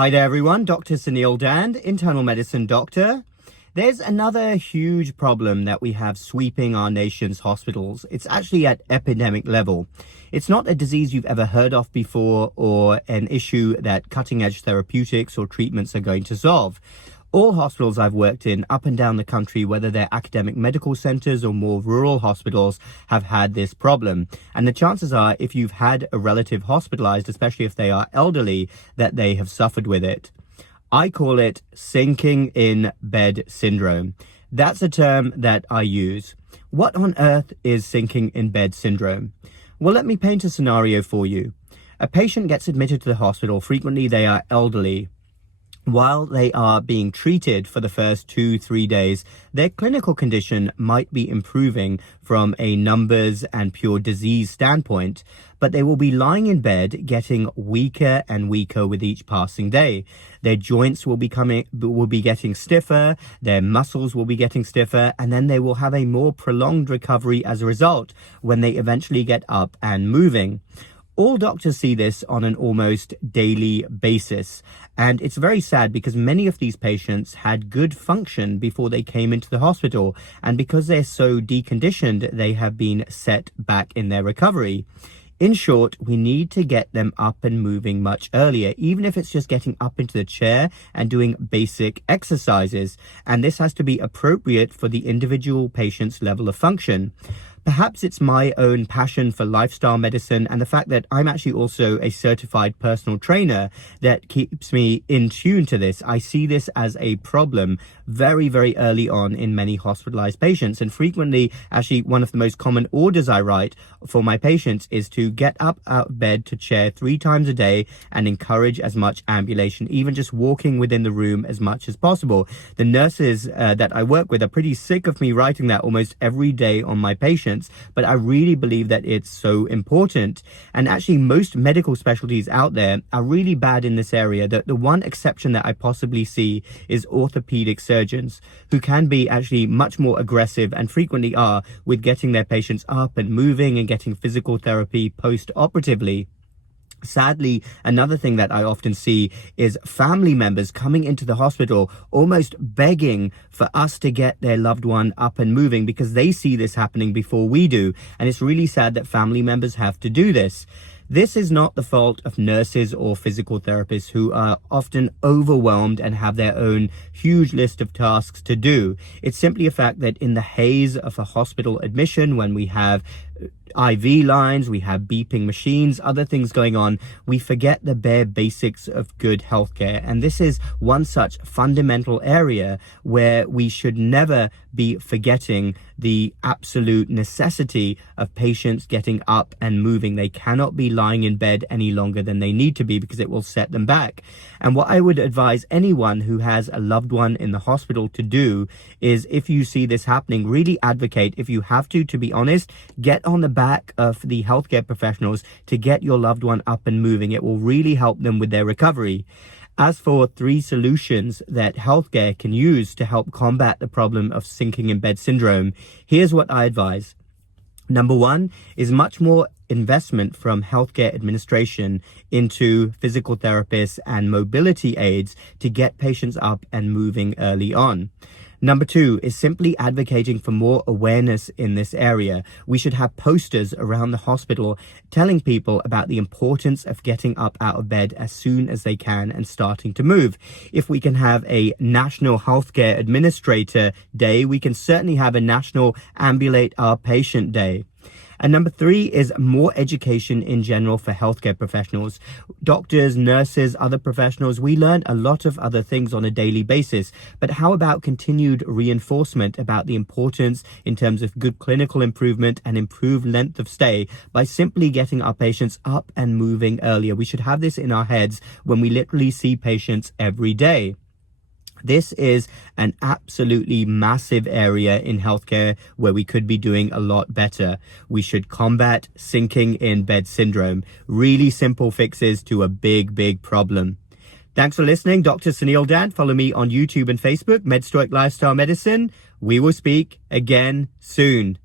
Hi there everyone, Dr. Suneel Dhand, internal medicine doctor. There's another huge problem that we have sweeping our nation's hospitals. It's actually at epidemic level. It's not a disease you've ever heard of before or an issue that cutting-edge therapeutics or treatments are going to solve. All hospitals I've worked in up and down the country, whether they're academic medical centers or more rural hospitals, have had this problem. And the chances are, if you've had a relative hospitalized, especially if they are elderly, that they have suffered with it. I call it sinking in bed syndrome. That's a term that I use. What on earth is sinking in bed syndrome? Well, let me paint a scenario for you. A patient gets admitted to the hospital. Frequently, they are elderly. While they are being treated for the first 2-3 days, their clinical condition might be improving from a numbers and pure disease standpoint, but they will be lying in bed getting weaker and weaker with each passing day. Their joints will be getting stiffer, their muscles will be getting stiffer, and then they will have a more prolonged recovery as a result when they eventually get up and moving. All doctors see this on an almost daily basis, and it's very sad because many of these patients had good function before they came into the hospital, and because they're so deconditioned, they have been set back in their recovery. In short, we need to get them up and moving much earlier, even if it's just getting up into the chair and doing basic exercises, and this has to be appropriate for the individual patient's level of function. Perhaps it's my own passion for lifestyle medicine and the fact that I'm actually also a certified personal trainer that keeps me in tune to this. I see this as a problem very, very early on in many hospitalized patients. And frequently, actually, one of the most common orders I write for my patients is to get up out of bed to chair 3 times a day and encourage as much ambulation, even just walking within the room as much as possible. The nurses that I work with are pretty sick of me writing that almost every day on my patients. But I really believe that it's so important. And actually, most medical specialties out there are really bad in this area. The one exception that I possibly see is orthopedic surgeons, who can be actually much more aggressive and frequently are with getting their patients up and moving and getting physical therapy post-operatively. Sadly, another thing that I often see is family members coming into the hospital almost begging for us to get their loved one up and moving because they see this happening before we do. And it's really sad that family members have to do this. This is not the fault of nurses or physical therapists who are often overwhelmed and have their own huge list of tasks to do. It's simply a fact that in the haze of a hospital admission, when we have IV lines, we have beeping machines, other things going on, we forget the bare basics of good healthcare. And this is one such fundamental area where we should never be forgetting the absolute necessity of patients getting up and moving. They cannot be lying in bed any longer than they need to be because it will set them back. And what I would advise anyone who has a loved one in the hospital to do is, if you see this happening, really advocate. If you have to be honest, get on the back of the healthcare professionals to get your loved one up and moving. It will really help them with their recovery. As for 3 solutions that healthcare can use to help combat the problem of sinking in bed syndrome, here's what I advise. Number 1 is much more investment from healthcare administration into physical therapists and mobility aids to get patients up and moving early on. Number 2 is simply advocating for more awareness in this area. We should have posters around the hospital telling people about the importance of getting up out of bed as soon as they can and starting to move. If we can have a National Healthcare Administrator Day, we can certainly have a National Ambulate Our Patient Day. And number 3 is more education in general for healthcare professionals. Doctors, nurses, other professionals, we learn a lot of other things on a daily basis. But how about continued reinforcement about the importance in terms of good clinical improvement and improved length of stay by simply getting our patients up and moving earlier? We should have this in our heads when we literally see patients every day. This is an absolutely massive area in healthcare where we could be doing a lot better. We should combat sinking in bed syndrome. Really simple fixes to a big, big problem. Thanks for listening. Dr. Suneel Dhand. Follow me on YouTube and Facebook, MedStoic Lifestyle Medicine. We will speak again soon.